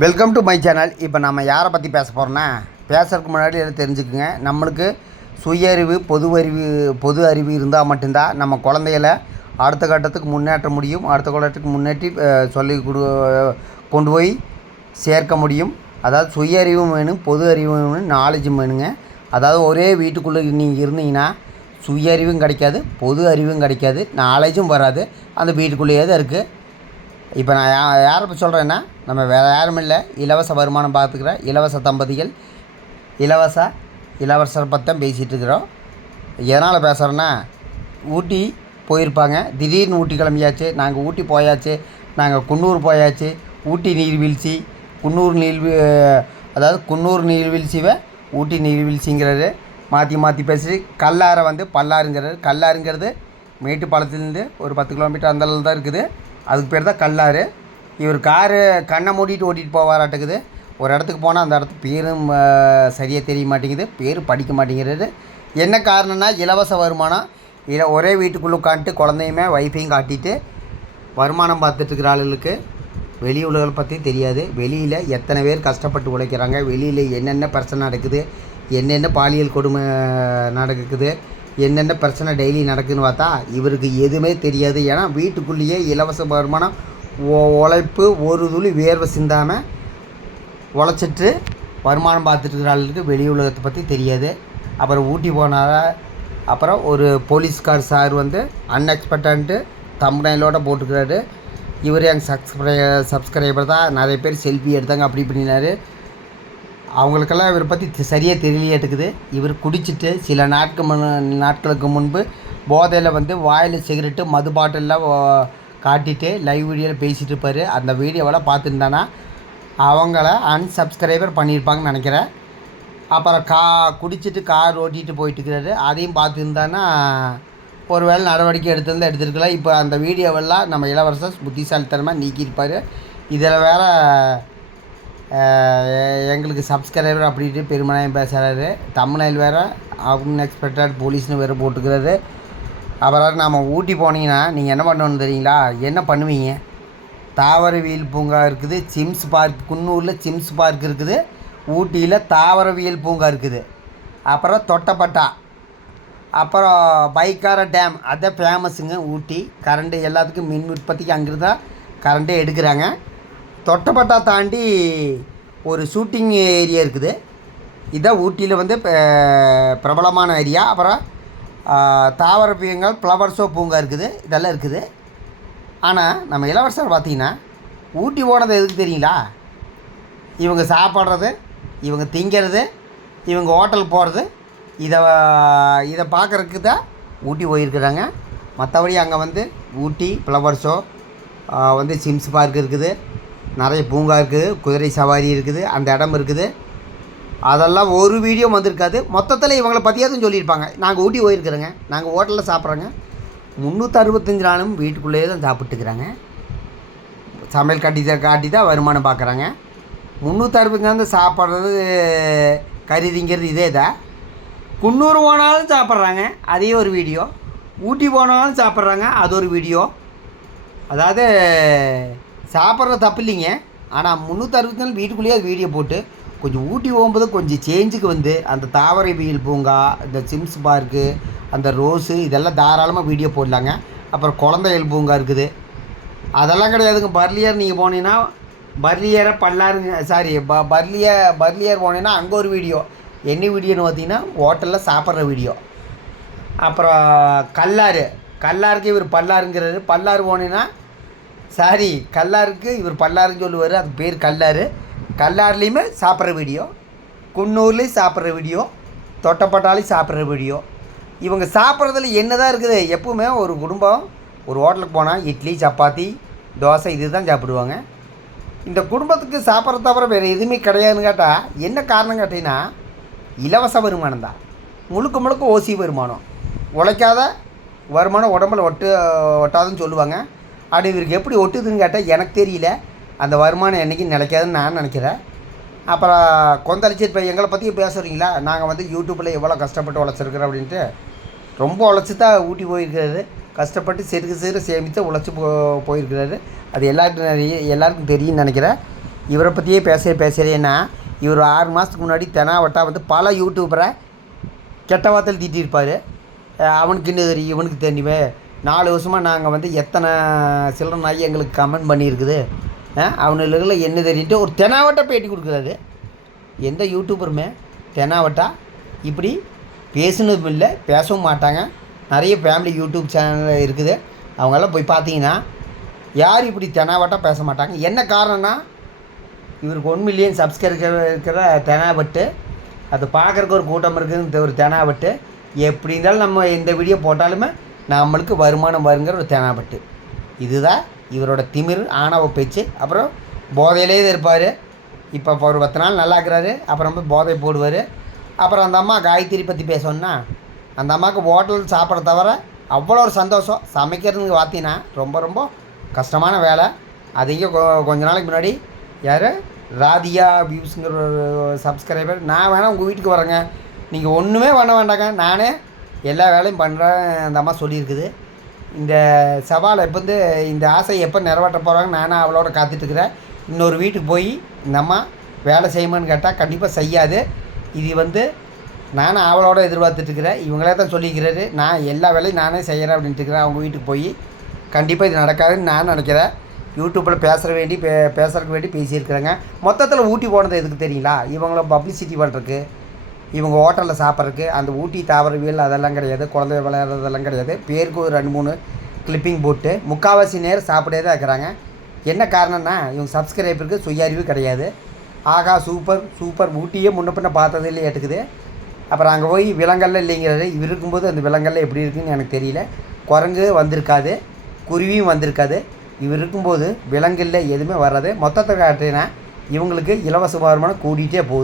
Welcome to my channel இப்போ நம்ம யாரை பற்றி பேச போகிறோன்னா பேசுறதுக்கு முன்னாடி எல்லாம் தெரிஞ்சுக்குங்க. நம்மளுக்கு சுய அறிவு பொது அறிவு பொது அறிவு இருந்தால் மட்டும்தான் நம்ம குழந்தைகள அடுத்த கட்டத்துக்கு முன்னேற்ற முடியும். அடுத்த கட்டத்துக்கு முன்னேற்றி சொல்லி கொடு கொண்டு போய் சேர்க்க முடியும். அதாவது சுய அறிவும் வேணும் பொது அறிவும் வேணும் நாலேஜும் வேணுங்க. அதாவது ஒரே வீட்டுக்குள்ளே நீங்கள் இருந்தீங்கன்னா சுய அறிவும் கிடைக்காது பொது அறிவும் கிடைக்காது நாலேஜும் வராது. அந்த வீட்டுக்குள்ளேயே தான் இருக்குது இப்போ நான் யா யாரை பற்றி சொல்கிறேன்னா நம்ம வேறு யாரும் இல்லை. இலவச வருமானம் பார்த்துக்கிற இலவச தம்பதிகள் இலவச இளவரசரை பற்றி தான் பேசிகிட்டு இருக்கிறோம். எதனால் பேசுகிறேன்னா ஊட்டி போயிருப்பாங்க. திடீர்னு ஊட்டி கிளம்பியாச்சு. நாங்கள் ஊட்டி போயாச்சு. நாங்கள் குன்னூர் போயாச்சு. ஊட்டி நீர்வீழ்ச்சி குன்னூர் நீர் அதாவது குன்னூர் நீர்வீழ்ச்சிவை ஊட்டி நீர்வீழ்ச்சிங்கிறது மாற்றி மாற்றி பேசி கல்லாரை வந்து பல்லாருங்கிறது கல்லாறுங்கிறது மேட்டுப்பாளத்துலேருந்து ஒரு பத்து கிலோமீட்டர் அந்த அளவு தான் இருக்குது. அதுக்கு பேர் தான் கல்லாறு. இவர் காரு கண்ணை மூடிட்டு ஓட்டிகிட்டு போவாராட்டுக்குது. ஒரு இடத்துக்கு போனால் அந்த இடத்துக்கு பேரும் சரியாக தெரிய மாட்டேங்குது. பேர் படிக்க மாட்டேங்கிறது. என்ன காரணம்னா இலவச வருமானம். இதில் ஒரே வீட்டுக்குள்ளே உட்காந்துட்டு குழந்தையுமே வைஃபையும் காட்டிட்டு வருமானம் பார்த்துட்டு ஆளுகளுக்கு வெளி உலகம் பற்றி தெரியாது. வெளியில் எத்தனை பேர் கஷ்டப்பட்டு உழைக்கிறாங்க. வெளியில் என்னென்ன பிரச்சனை நடக்குது. என்னென்ன பாலியல் கொடுமை நடக்குது. என்னென்ன பிரச்சனை டெய்லி நடக்குதுன்னு பார்த்தா இவருக்கு எதுவுமே தெரியாது. ஏன்னா வீட்டுக்குள்ளேயே இலவச வருமானம் உழைப்பு ஒரு துளி வேர்வை சிந்தாமல் உழைச்சிட்டு வருமானம் பார்த்துட்டு இருக்கிற ஆளுக்கு வெளி உலகத்தை பற்றி தெரியாது. அப்புறம் ஊட்டி போனால அப்புறம் ஒரு போலீஸ்கார் சார் வந்து அன்எக்ஸ்பெக்டன்ட்டு தம்ப்னைலோட போட்டுக்கிறாரு. இவர் எங்கள் சப்ஸ்கிரை சப்ஸ்கிரைபர் தான். நிறைய பேர் செல்ஃபி எடுத்தாங்க அப்படி பண்ணினார் அவங்களுக்கெல்லாம் இவரை பற்றி சரியாக தெரியலையாட்டுக்குது. இவர் குடிச்சிட்டு சில நாட்கள் முன் நாட்களுக்கு முன்பு போதையில் வந்து வாயில் சிகரெட்டு மது பாட்டிலெலாம் காட்டிட்டு லைவ் வீடியோவில் பேசிகிட்டு இருப்பார். அந்த வீடியோவெல்லாம் பார்த்துருந்தானா அவங்கள அன்சப்ஸ்கிரைபர் பண்ணியிருப்பாங்கன்னு நினைக்கிறேன். அப்புறம் கா குடிச்சிட்டு கார் ஓட்டிகிட்டு போயிட்டுருக்கிறாரு. அதையும் பார்த்துருந்தானா ஒரு வேளை நடவடிக்கை எடுத்திருந்தால் எடுத்துருக்கலாம். இப்போ அந்த வீடியோவெல்லாம் நம்ம இளவரசர் புத்திசாலித்தனமாக நீக்கியிருப்பார். இதில் வேற எங்களுக்கு சப்ஸ்கிரைபர் அப்படின்ட்டு பெருமனாயம் பேசுகிறாரு தமிழ்நாடு வேறு அன்எக்ஸ்பெக்டட் போலீஸ்னு வேறு போட்டுக்கிறாரு. அப்புறம் நாம் ஊட்டி போனீங்கன்னா நீங்கள் என்ன பண்ணணும்னு தெரியுங்களா? என்ன பண்ணுவீங்க? தாவரவியல் பூங்கா இருக்குது சிம்ஸ் பார்க் குன்னூரில் சிம்ஸ் பார்க் இருக்குது ஊட்டியில் தாவரவியல் பூங்கா இருக்குது. அப்புறம் தொட்டப்பட்டா அப்புறம் பைக்கார டேம் அதான் ஃபேமஸுங்க ஊட்டி கரண்ட்டு எல்லாத்துக்கும் மின் உற்பத்திக்கு அங்கிருந்து தான் கரண்ட்டே எடுக்கிறாங்க. தொட்டப்பட்டா தாண்டி ஒரு ஷூட்டிங் ஏரியா இருக்குது. இதான் ஊட்டியில் வந்து பிரபலமான ஏரியா அப்புறம் தாவர பியங்கள் ஃப்ளவர் ஷோ பூங்கா இருக்குது. இதெல்லாம் இருக்குது. ஆனால் நம்ம இளவரசர் பார்த்தீங்கன்னா ஊட்டி போனது எதுக்கு தெரியுங்களா? இவங்க சாப்பிட்றது இவங்க திங்கிறது இவங்க ஹோட்டல் போகிறது இதை இதை பார்க்குறதுக்கு தான் ஊட்டி போயிருக்கிறாங்க. மற்றபடி அங்கே வந்து ஊட்டி ஃப்ளவர் ஷோ வந்து சிம்ஸ் பார்க் இருக்குது. நிறைய பூங்கா இருக்குது குதிரை சவாரி இருக்குது அந்த இடம் இருக்குது. அதெல்லாம் ஒரு வீடியோ வந்திருக்காது. மொத்தத்தில் இவங்களை பற்றியாதும் சொல்லியிருப்பாங்க. நாங்கள் ஊட்டி போயிருக்கிறோங்க. நாங்கள் ஹோட்டலில் சாப்பிட்றோங்க. முந்நூற்றறுபத்தஞ்சு நாளும் வீட்டுக்குள்ளேயே தான் சாப்பிட்டுக்கிறாங்க. சமையல் காட்டி தான் காட்டி தான் வருமானம் பார்க்குறாங்க. முந்நூற்றறுபத்தஞ்சு நாள் சாப்பிட்றது கறி திங்கிறது இதே தான். குன்னூர் போனாலும் சாப்பிட்றாங்க. அதே ஒரு வீடியோ ஊட்டி போனாலும் சாப்பிட்றாங்க. அது ஒரு வீடியோ அதாவது சாப்பிட்றது தப்பு இல்லைங்க. ஆனால் முந்நூற்றறுபத்தி நாள் வீட்டுக்குள்ளேயே அது வீடியோ போட்டு கொஞ்சம் ஊட்டி போகும்போது கொஞ்சம் சேஞ்சுக்கு வந்து அந்த தாவரவியல் பூங்கா இந்த சிம்ஸ் பார்க்கு அந்த ரோஸு இதெல்லாம் தாராளமாக வீடியோ போடலாங்க. அப்புறம் குழந்தைகள் பூங்கா இருக்குது. அதெல்லாம் கிடையாதுங்க. பர்லியர் நீங்கள் போனீங்கன்னா பர்லியரை பல்லாருங்க சாரி ப பர்லிய பர்லியர் போனீங்கன்னா அங்கே ஒரு வீடியோ என்ன வீடியோன்னு பார்த்தீங்கன்னா ஹோட்டலில் சாப்பிட்ற வீடியோ அப்புறம் கல்லாறு. கல்லாருக்கு இவர் பல்லாருங்கிறாரு பல்லாறு போனீங்கன்னா சாரி கல்லாருக்கு இவர் பல்லாருன்னு சொல்லுவார். அது பேர் கல்லாறு. கல்லாறுலேயுமே சாப்பிட்ற வீடியோ. குன்னூர்லேயும் சாப்பிட்ற வீடியோ. தொட்டப்பட்டாலையும் சாப்பிட்ற வீடியோ. இவங்க சாப்பிட்றதுல என்ன தான் இருக்குது? எப்பவுமே ஒரு குடும்பம் ஒரு ஹோட்டலுக்கு போனால் இட்லி சப்பாத்தி தோசை இது தான் சாப்பிடுவாங்க. இந்த குடும்பத்துக்கு சாப்பிட்றது தவிர வேறு எதுவுமே கிடையாதுன்னு கேட்டால் என்ன காரணம் கேட்டிங்கன்னா இலவச வருமானம் தான். முழுக்க முழுக்க ஓசி வருமானம். உழைக்காத வருமானம் உடம்புல ஒட்டு ஒட்டாதுன்னு சொல்லுவாங்க. அப்படி இவருக்கு எப்படி ஒட்டுதுன்னு கேட்டால் எனக்கு தெரியல. அந்த வருமானம் என்றைக்கும் நிலைக்காதுன்னு நான் நினைக்கிறேன். அப்புறம் கொந்தளிச்சு இப்போ எங்களை பற்றி பேசுகிறீங்களா நாங்கள் வந்து யூடியூப்பில் எவ்வளோ கஷ்டப்பட்டு உழைச்சிருக்கிறோம் அப்படின்ட்டு ரொம்ப உழைச்சி தான் ஊட்டி போயிருக்கிறாரு கஷ்டப்பட்டு சிறுக சிறு சேமித்து உழைச்சி போ போயிருக்கிறாரு அது எல்லாருக்கும் நிறைய எல்லாருக்கும் தெரியும்னு நினைக்கிறேன். இவரை பற்றியே பேச பேசுகிறேன்னா இவர் ஆறு மாதத்துக்கு முன்னாடி தெனாவட்டா வந்து பல யூடியூபரை கெட்ட வார்த்தையில் திட்டிருப்பார் அவனுக்கு என்ன தெரியும் இவனுக்கு தெரியுமே. நாலு வருஷமாக நாங்கள் வந்து எத்தனை சில்லற நாய் எங்களுக்கு கமெண்ட் பண்ணியிருக்குது? அவனுக்கு என்ன தெரியுன்ட்டு ஒரு தெனாவட்டா பேட்டி கொடுக்குறாரு. எந்த யூடியூபருமே தெனாவட்டா இப்படி பேசுனதும் இல்லை பேசவும் மாட்டாங்க. நிறைய ஃபேமிலி யூடியூப் சேனல் இருக்குது. அவங்கெல்லாம் போய் பார்த்தீங்கன்னா யார் இப்படி தெனாவட்டா பேச மாட்டாங்க. என்ன காரணம்னா இவருக்கு ஒன் மில்லியன் சப்ஸ்கிரைபர் இருக்கிற தெனாவட்டு அது பார்க்குறக்கு ஒரு கூட்டம் இருக்குது ஒரு தெனாவட்டு. எப்படி இருந்தாலும் நம்ம இந்த வீடியோ போட்டாலுமே நம்மளுக்கு வருமானம் வருங்கிற ஒரு தேனாப்பட்டு இதுதான் இவரோட திமிர் ஆணவ பேச்சு. அப்புறம் போதையிலே இருப்பார். இப்போ இப்போ ஒரு பத்து நாள் நல்லா இருக்கிறாரு. அப்புறம் போய் போதை போடுவார். அப்புறம் அந்த அம்மா காயத்ரி பற்றி பேசணுன்னா அந்த அம்மாவுக்கு ஹோட்டல் சாப்பிட தவிர அவ்வளோ ஒரு சந்தோஷம். சமைக்கிறதுக்கு பார்த்தீங்கன்னா ரொம்ப ரொம்ப கஷ்டமான வேலை. அதிக கொ- கொஞ்ச நாளைக்கு முன்னாடி யார்? ராதியா வியூஸுங்கிற ஒரு சப்ஸ்கிரைபர் நான் வேணால் உங்கள் வீட்டுக்கு வரேங்க. நீங்கள் ஒன்றுமே பண்ண வேண்டாங்க. நானே எல்லா வேலையும் பண்ணுறேன் அந்த அம்மா சொல்லியிருக்குது. இந்த சவாலை எப்போ வந்து இந்த ஆசை எப்போ நிறைவேற்ற போகிறாங்க நானும் அவளோட காத்துட்ருக்குறேன் இன்னொரு வீட்டுக்கு போய் இந்த அம்மா வேலை செய்யுமான்னு கேட்டால் கண்டிப்பாக செய்யாது. இது வந்து நானும் அவளோட எதிர்பார்த்துட்ருக்கிறேன் இவங்களே தான் சொல்லிக்கிறாரு. நான் எல்லா வேலையும் நானே செய்கிறேன் அப்படின்ட்டு இருக்கிறேன். அவங்க வீட்டுக்கு போய் கண்டிப்பாக இது நடக்காதுன்னு நான் நினைக்கிறேன். யூடியூப்பில் பேசுகிற வேண்டி பே பேசுகிறதுக்கு வேண்டி பேசியிருக்கிறேங்க. மொத்தத்தில் ஊட்டி போனது எதுக்கு தெரியுங்களா? இவங்கள பப்ளிசிட்டி பண்ணுறதுக்கு இவங்க ஹோட்டலில் சாப்பிட்றதுக்கு அந்த ஊட்டி தாவரவியல் அதெல்லாம் கிடையாது குழந்தை விளையாடுறதெல்லாம் கிடையாது. பேருக்கு ஒரு ரெண்டு மூணு கிளிப்பிங் போட்டு முக்கால்வாசி நேரம் சாப்பிடவே தான் இருக்கிறாங்க. என்ன காரணம்னா இவங்க சப்ஸ்கிரைபருக்கு சுயறிவு கிடையாது. ஆகா சூப்பர் சூப்பர் ஊட்டியே முன்ன பின்ன பார்த்தது இல்லை ஏட்டுக்குது. அப்புறம் அங்கே போய் விலங்கல்ல இல்லைங்கிறது இவர் இருக்கும்போது அந்த விலங்கல்ல எப்படி இருக்குன்னு எனக்கு தெரியல. குரங்கு வந்திருக்காது குருவியும் வந்திருக்காது. இவர் இருக்கும்போது விலங்கில் எதுவுமே வராது. மொத்தத்தை காட்டினா இவங்களுக்கு இலவச வருமானம் கூட்டிகிட்டே போகுது.